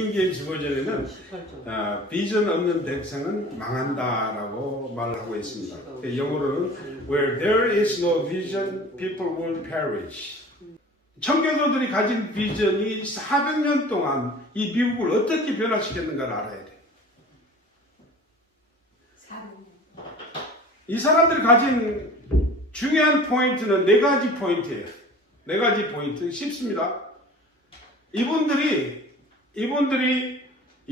킹제임스 버전에는 비전 없는 백성은 망한다라고 말하고 있습니다. 영어로는 Where there is no vision, people will perish. 청교도들이 가진 비전이 400년 동안 이 미국을 어떻게 변화시켰는가를 알아야 돼. 이 사람들이 가진 중요한 포인트는 4가지 포인트예요. 4가지 포인트. 쉽습니다. 이분들이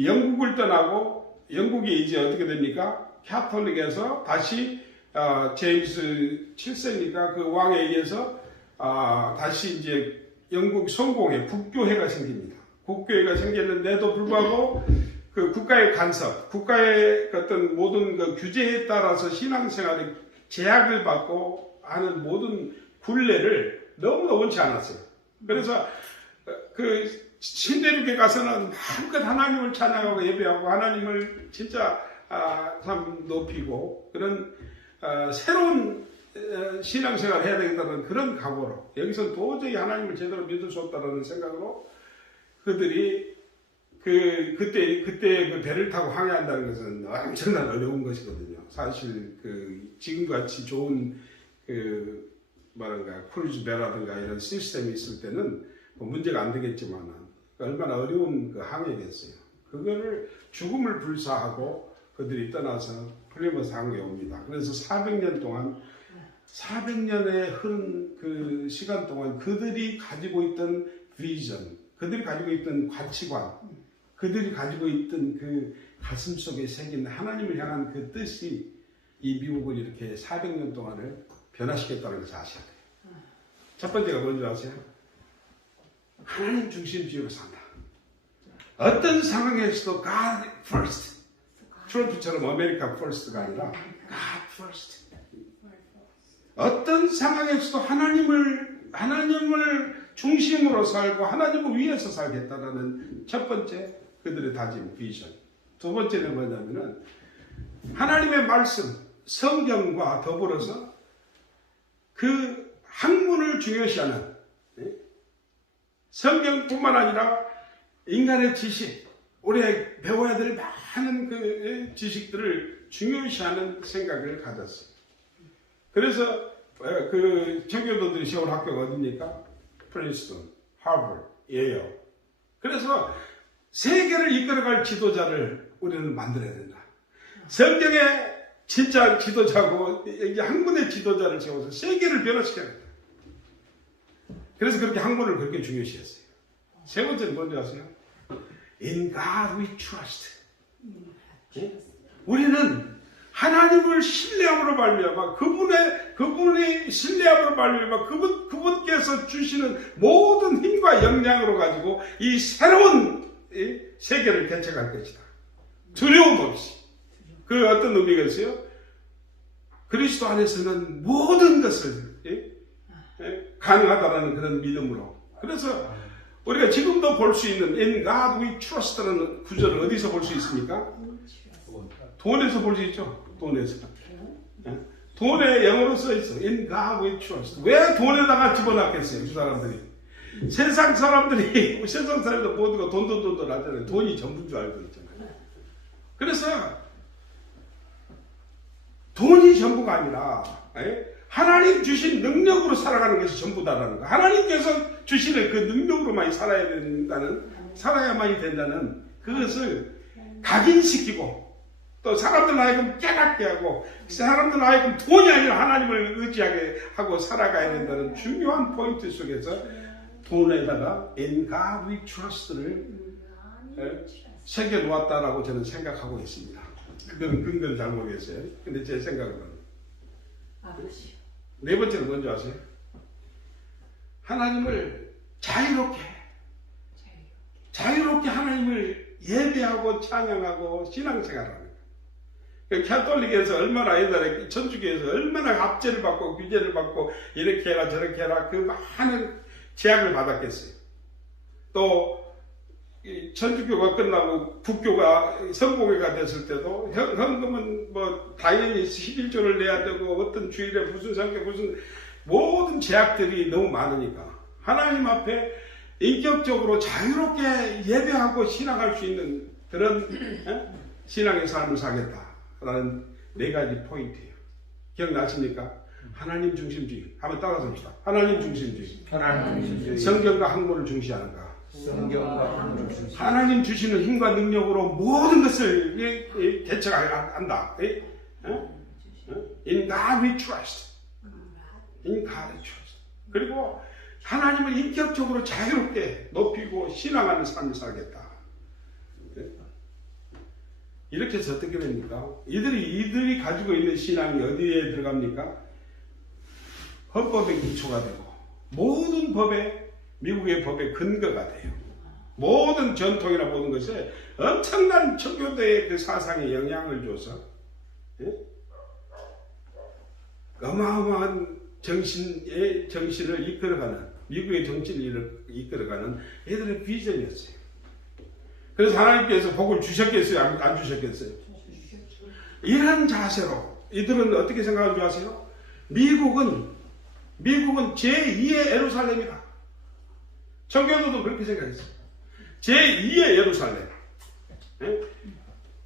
영국을 떠나고 영국이 이제 어떻게 됩니까? 캐톨릭에서 다시 제임스 7세니까 그 왕에 의해서 다시 이제 영국 성공회 국교회가 생깁니다. 국교회가 생겼는데도 불구하고 그 국가의 간섭, 국가의 어떤 모든 그 규제에 따라서 신앙생활에 제약을 받고 하는 모든 굴레를 너무나 원치 않았어요. 그래서 그 신대륙에 가서는 마음껏 하나님을 찬양하고 예배하고 하나님을 진짜 참 높이고 그런 새로운 신앙생활을 해야 되겠다는 그런 각오로 여기서 도저히 하나님을 제대로 믿을 수 없다는 생각으로 그들이 그때 그 배를 타고 항해한다는 것은 엄청난 어려운 것이거든요. 사실 지금같이 좋은 크루즈 배라든가 이런 시스템이 있을 때는 문제가 안 되겠지만 얼마나 어려운 항해겠어요. 그거를 죽음을 불사하고 그들이 떠나서 플리머스 항구에 옵니다. 그래서 400년의 흐른 그 시간 동안 그들이 가지고 있던 비전, 그들이 가지고 있던 가치관, 그들이 가지고 있던 그 가슴 속에 새긴 하나님을 향한 그 뜻이 이 미국을 이렇게 400년 동안을 변화시켰다는 것을 아셔야 돼요. 첫 번째가 뭔지 아세요? 하나님 중심주의로 산다. 어떤 상황에서도 God first. 트럼프처럼 아메리카 first가 아니라 God first. 어떤 상황에서도 하나님을 중심으로 살고 하나님을 위해서 살겠다라는 첫 번째 그들의 다짐, 비전. 두 번째는 뭐냐면은 하나님의 말씀, 성경과 더불어서 그 학문을 중요시하는 성경뿐만 아니라 인간의 지식, 우리가 배워야 될 많은 그 지식들을 중요시하는 생각을 가졌어요. 그래서 그 청교도들이 세운 학교가 어디입니까? 프린스턴, 하버드, 예일. 그래서 세계를 이끌어갈 지도자를 우리는 만들어야 된다. 성경의 진짜 지도자고 학문의 지도자를 세워서 세계를 변화시켜야 된다. 그래서 그렇게 학문을 그렇게 중요시했어요. 세 번째는 뭔지 아세요? In God we trust. 우리는 하나님을 신뢰함으로 말미암아 그분이 신뢰함으로 말미암아 그분께서 주시는 모든 힘과 역량으로 가지고 이 새로운 세계를 개척할 것이다. 두려움 없이. 그 어떤 의미가 있어요? 그리스도 안에서는 모든 것을 가능하다는 그런 믿음으로. 그래서 우리가 지금도 볼 수 있는 In God we trust라는 구절을 어디서 볼 수 있습니까? 돈에서 볼 수 있죠. 돈에서. 돈에 영어로 써 있어. In God we trust. 왜 돈에다가 집어넣겠어요? 그 사람들이. 세상 사람들이 모두가 돈 하잖아요. 돈이 전부인 줄 알고 있잖아요. 그래서 돈이 전부가 아니라 하나님 주신 능력으로 살아가는 것이 전부다라는 거. 하나님께서 주시는 그 능력으로만 살아야만이 된다는 그것을 각인시키고 또 사람들 하여금 깨닫게 하고 사람들 하여금 돈이 아니라 하나님을 의지하게 하고 살아가야 된다는 중요한 포인트 속에서 돈에다가 In God we trust를 새겨 놓았다라고 저는 생각하고 있습니다. 그건 근거는 잘 모르겠어요. 근데 제 생각으로는. 네 번째는 뭔지 아세요? 하나님을 자유롭게 하나님을 예배하고 찬양하고 신앙생활하는 거예요. 캐톨릭에서 얼마나 옛날에 천주교에서 얼마나 압제를 받고 규제를 받고 이렇게 해라 저렇게 해라 그 많은 제약을 받았겠어요. 또 천주교가 끝나고 국교가 성공회가 됐을 때도 현금은 뭐 당연히 11조를 내야 되고 어떤 주일에 무슨 상태 무슨 모든 제약들이 너무 많으니까 하나님 앞에 인격적으로 자유롭게 예배하고 신앙할 수 있는 그런 신앙의 삶을 살겠다라는 4가지 포인트예요. 기억나십니까? 하나님 중심주의. 한번 따라서 봅시다. 하나님 중심주의. 하나님 중심주의. 성경과 학문을 중시하는가. 성경과 학문을 중시. 하나님 주시는 힘과 능력으로 모든 것을 개척한다. In God we trust. In God we trust. 그리고 하나님을 인격적으로 자유롭게 높이고 신앙하는 삶을 살겠다. 이렇게 해서 어떻게 됩니까? 이들이 가지고 있는 신앙이 어디에 들어갑니까? 헌법의 기초가 되고 모든 법에 미국의 법의 근거가 돼요. 모든 전통이나 모든 것에 엄청난 청교도의 그 사상에 영향을 줘서 어마어마한 정신을 이끌어가는 미국의 정치를 이끌어가는 애들의 비전이었어요. 그래서 하나님께서 복을 주셨겠어요? 안 주셨겠어요? 이런 자세로 이들은 어떻게 생각하는 줄 아세요? 미국은 제2의 예루살렘이다. 청교도도 그렇게 생각했어요. 제2의 예루살렘.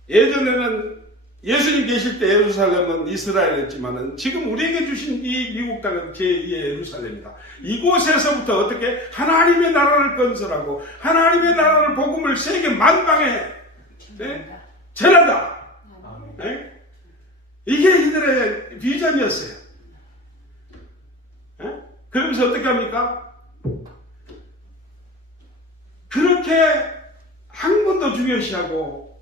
예전에는 예수님 계실 때 예루살렘은 이스라엘이었지만은 지금 우리에게 주신 이 미국 땅은 제2의 예루살렘이다. 이곳에서부터 어떻게 하나님의 나라를 건설하고 하나님의 나라를 복음을 세계 만방에 전한다. 이게 이들의 비전이었어요. 그러면서 어떻게 합니까? 그렇게 학문도 중요시하고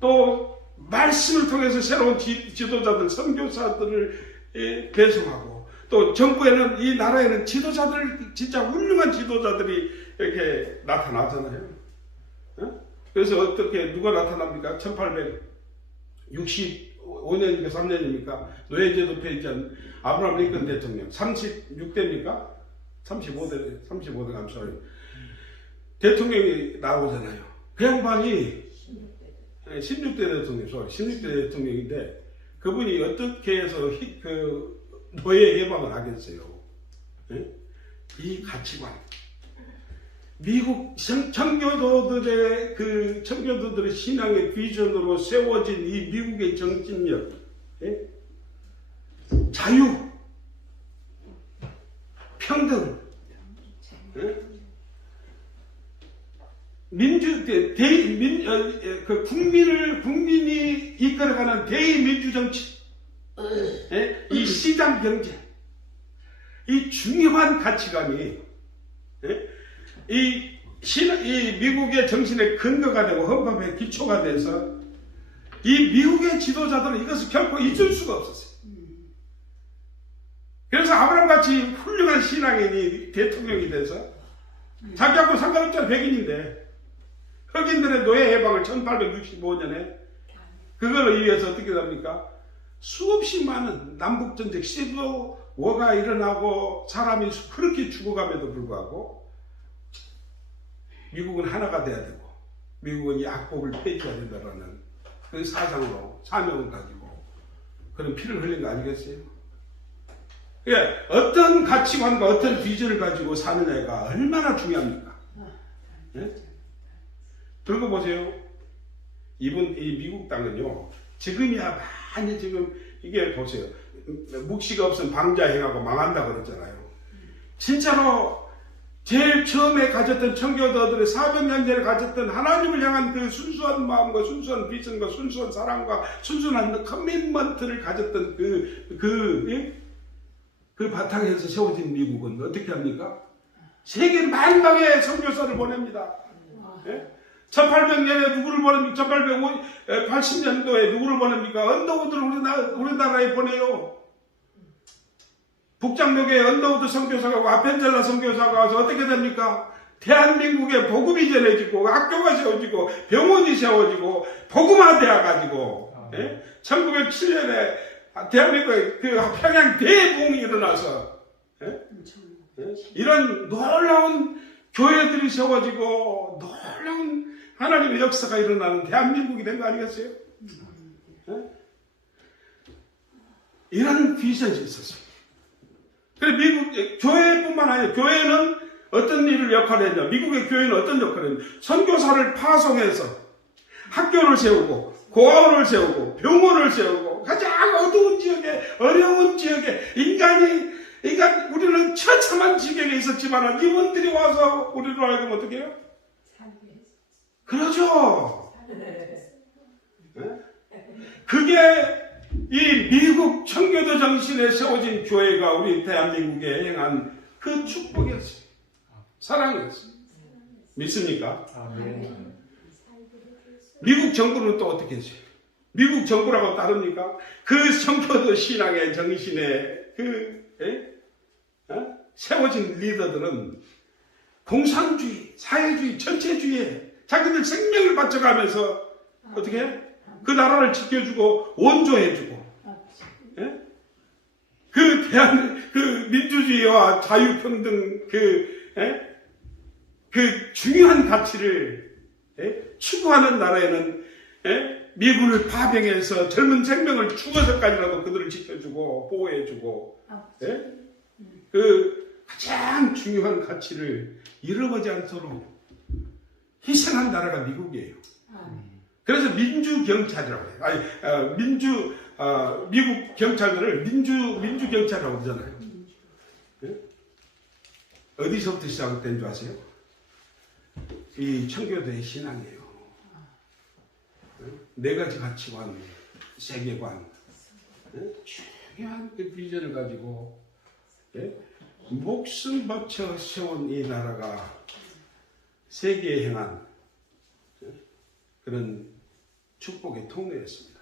또 말씀을 통해서 새로운 지도자들, 선교사들을 배송하고 또 정부에는 이 나라에는 지도자들 진짜 훌륭한 지도자들이 이렇게 나타나잖아요. 그래서 어떻게 누가 나타납니까? 1865년입니까? 3년입니까? 노예제도 폐지한 아브라함 링컨 대통령 36대입니까? 35대 감사해요. 대통령이 나오잖아요. 그 양반이 16대 대통령인데 그분이 어떻게 해서 그 노예 해방을 하겠어요? 이 가치관, 미국 청교도들의 신앙의 비전으로 세워진 이 미국의 정신력, 자유, 평등, 국민이 이끌어가는 대의민주 정치, 이 시장 경제, 이 중요한 가치관이 이 미국의 정신의 근거가 되고 헌법의 기초가 돼서 이 미국의 지도자들은 이것을 결코 잊을 수가 없었어요. 그래서 아브라함같이 훌륭한 신앙인이 대통령이 돼서 자기하고 상관없잖아요. 백인인데 흑인들의 노예 해방을 1865년에 그걸 위해서 어떻게 됩니까? 수없이 많은 남북전쟁 시도 워가 일어나고 사람이 그렇게 죽어감에도 불구하고 미국은 하나가 돼야 되고 미국은 이 악법을 폐지해야 된다는 그 사상으로 사명을 가지고 그런 피를 흘린 거 아니겠어요? 그러니까 어떤 가치관과 어떤 비전을 가지고 사느냐가 얼마나 중요합니까? 들고 보세요. 이 미국 땅은요, 지금이야 많이 이게 보세요. 묵시가 없으면 방자행하고 망한다 그랬잖아요. 진짜로 제일 처음에 가졌던 청교도들의 400년 전에 가졌던 하나님을 향한 그 순수한 마음과 순수한 비전과 순수한 사랑과 순수한 커밋먼트를 가졌던 그 바탕에서 세워진 미국은 어떻게 합니까? 세계 만방에 선교사를 보냅니다. 1800년에 누구를 보냅니까? 1880년도에 누구를 보냅니까? 언더우드를 우리나라에 보내요. 북장역에 언더우드 선교사가 아펜젤라 선교사가 와서 어떻게 됩니까? 대한민국에 복음이 전해지고 학교가 세워지고 병원이 세워지고 복음화되어 가지고 1907년에 대한민국에 그 평양 대부흥이 일어나서 이런 놀라운 교회들이 세워지고 놀라운 하나님의 역사가 일어나는 대한민국이 된 거 아니겠어요? 이런 비전이 있었어요. 그래서 미국 교회뿐만 아니라 교회는 어떤 일을 역할을 했냐? 미국의 교회는 어떤 역할을 했냐? 선교사를 파송해서 학교를 세우고 고아원을 세우고 병원을 세우고 가장 어두운 지역에 어려운 지역에 우리는 처참한 지경에 있었지만 이분들이 와서 우리를 알고 어떻게 해요? 그러죠. 그게 이 미국 청교도 정신에 세워진 교회가 우리 대한민국에 행한 그 축복이었어요. 사랑이었어요. 믿습니까? 아멘. 미국 정부는 또 어떻게 했어요? 미국 정부라고 다릅니까? 그 청교도 신앙의 정신에 세워진 리더들은 공산주의, 사회주의, 전체주의에 자기들 생명을 바쳐가면서 어떻게 해? 그 나라를 지켜주고 원조해주고 그 민주주의와 자유평등 그 중요한 가치를 추구하는 나라에는 미군을 파병해서 젊은 생명을 죽어서까지라도 그들을 지켜주고 보호해주고 그 가장 중요한 가치를 잃어버리지 않도록 희생한 나라가 미국이에요. 그래서 민주경찰이라고 해요. 미국 경찰들을 민주경찰이라고 그러잖아요. 어디서부터 시작된 줄 아세요? 이 청교도의 신앙이에요. 네 가지 가치관, 세계관, 중요한 그 비전을 가지고 목숨 바쳐 세운 이 나라가 세계에 행한 그런 축복의 통로였습니다.